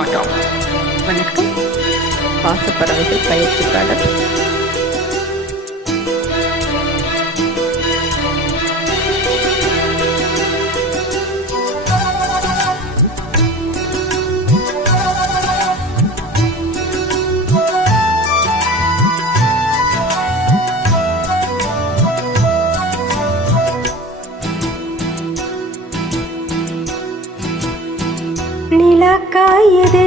வணக்கம். வணக்கம். பாசப்பறவைகள் பயிற்சிக்காளர். நிலாக்காயுது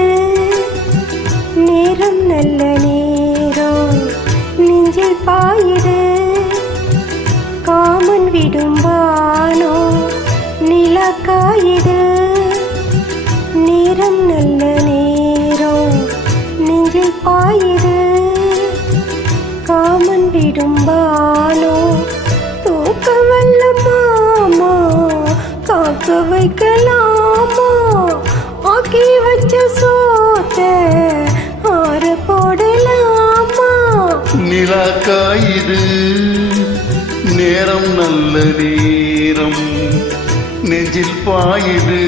நேரம் நல்ல நேரம் நெஞ்சில் பாயுது காமன் விடும்பானோ. நிலாக்காயுது நேரம் நல்ல நேரம் நெஞ்சில் பாயுது காமன் விடும்பானோ. தூக்க வல்ல மாமா காக்க வைக்கலாமா. ஆக்கி வச்ச சோத்த ஆற போடலாமா. நிலாக்காயுது நேரம் நல்ல நேரம் நெஞ்சில் பாயுது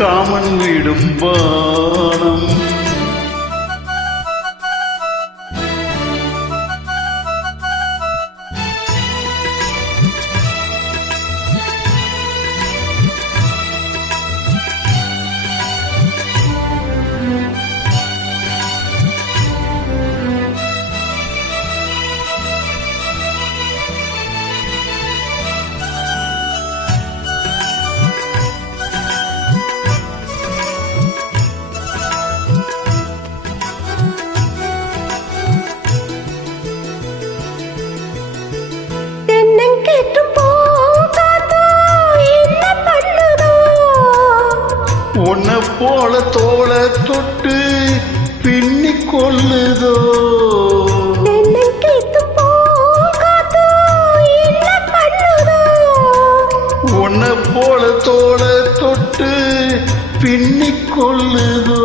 காமன் விடும் பானம். உன்னை போல தோள தொட்டு பின்னி கொள்ளுதோ. உன்னை போல தோள தொட்டு பின்னி கொள்ளுதோ.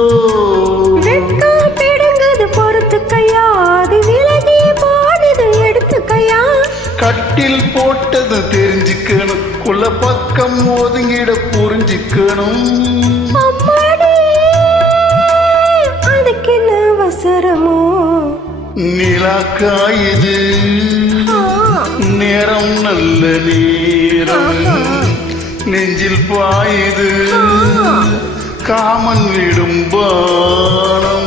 பொறுத்துக்கையா அது விலகி போனது எடுத்துக்கையா. கட்டில் போட்டது தெரிஞ்சுக்கணும் குள்ள பக்கம் ஒதுங்கிட புரிஞ்சுக்கணும். அதுக்கு என்ன அவசரமோ. நிலாக்காயுது நேரம் நல்ல நேரம் நெஞ்சில் பாயுது காமன் விடும் பானம்.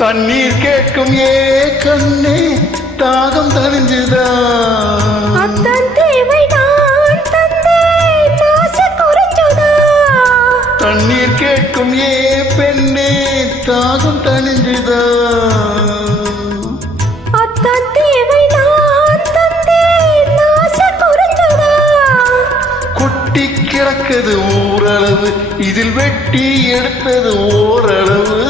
தண்ணீர் கேட்கும் ஏ கண்ணே தாகம் தணிஞ்சுதா. தண்ணீர் கேட்கும் ஏ பெண்ணே தாகம் தணிஞ்சுதா. கொட்டி கிடக்குது ஓரளவு இதில் வெட்டி எடுத்தது ஓரளவு.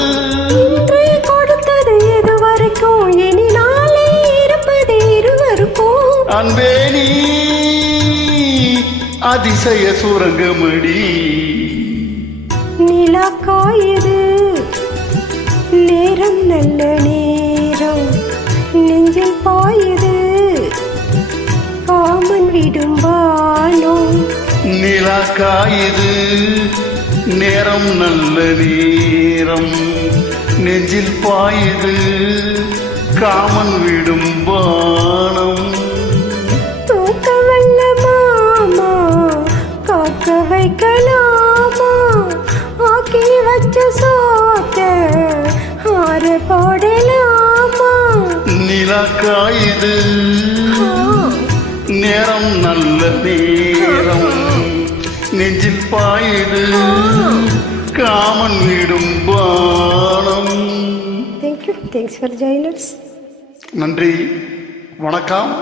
அன்பே நீ அதிசய சுரங்கமடி. நிலாக்காயுது நேரம் நல்ல நேரம் நெஞ்சில் பாயுது காமன் விடும்பானோ. நிலாக்காயுது நேரம் நல்ல நேரம் நெஞ்சில் பாயுது காமன் விடும் பானம். தூக்க வல்ல மாமா காக்க வைக்கலாமா. ஆக்கி வச்ச சோத்த ஆற போடலாமா. நிலாக்காயுது நேரம் நல்ல நேரம் நெஞ்சில் பாயுது காமன் விடும் பானம். Thank you. Thanks for join us. நன்றி, வணக்கம்.